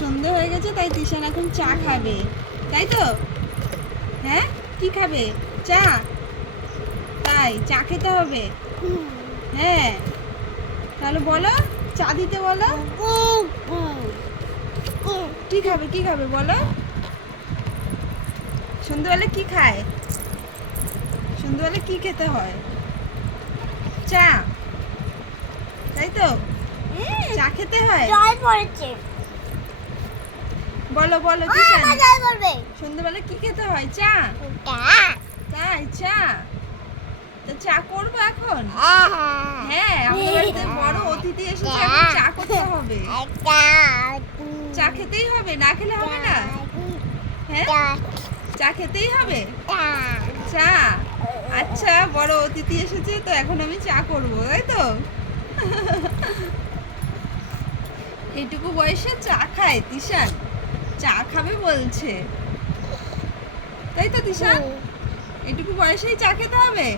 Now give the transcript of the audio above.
সন্ধে হয়ে গেছে, তাই তিশান এখন চা খাবে, তাই তো? হ্যাঁ, কি খাবে? চা? তাই চা খেতে হবে? হ্যাঁ, তাহলে বলো, চা দিতে বলো। কি খাবে, কি খাবে বলো? সন্ধ্যেবেলা কি খায়? সন্ধ্যেবেলা কি খেতে হয়? চা, তাই তো? চা খেতে হয়। বলো বলো তিশান, সন্ধ্যেবেলা কি খেতে হয়? চা? তাই চা, তো চা করবো এখন? হ্যাঁ, আমাদের বাড়িতে বড় অতিথি এসেছে, এখন চা করতে হবে। চা খেতেই হবে, না খেলে হবে না? হ্যাঁ, চা খেতেই হবে। চা, আচ্ছা, বড় অতিথি এসেছে তো এখন আমি চা করবো, তাই তো? এইটুকু বয়সে চা খায় তিশান, চা খাবে বলছে, তাই তো তিশান? এইটুকু বয়সেই চা খেতে হবে?